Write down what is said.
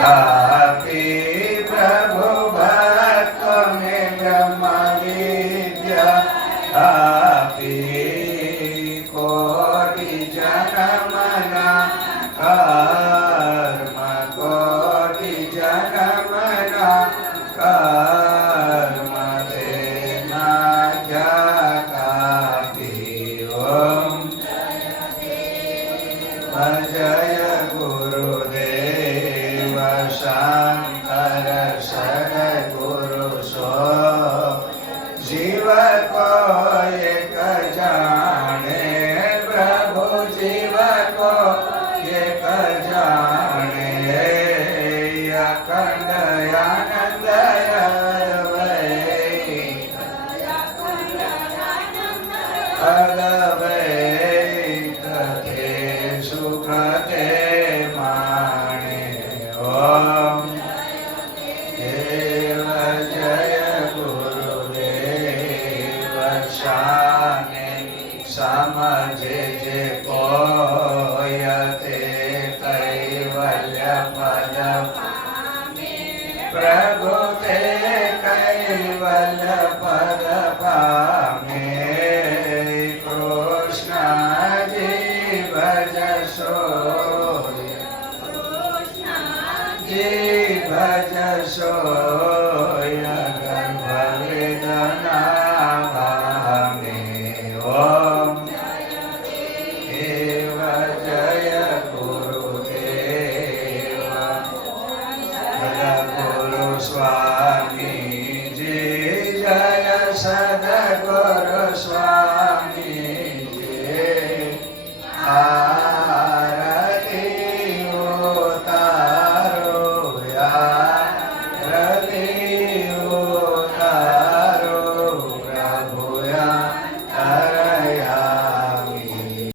આપી પ્રભુ ભક્તોને બ્રહ્મ વિદ્યા આપી કોટી જન્મના કર્મ કોટી જન્મના કર્મ તેના જગાપી ઓમ જય ગુરુદેવ શંકર સદગુરુ સો જીવ કો એક જાણે પ્રભુ જીવ કો એક જાણે અખંડ આનંદ અદવૈત તે સુખ તે માણે ઓમ દેવ જય ગુરુદેવ શાને સમજે જે કોય તે કૈવલ્ય પદ પ્રભુ તે કૈવલ્ય પદ પામે કૃષ્ણજી ભજશો જી ભજશો ગર્ભ વેદના ભામે ઓમ દેવ જય ગુરુદેવ સદગુરુ સ્વામી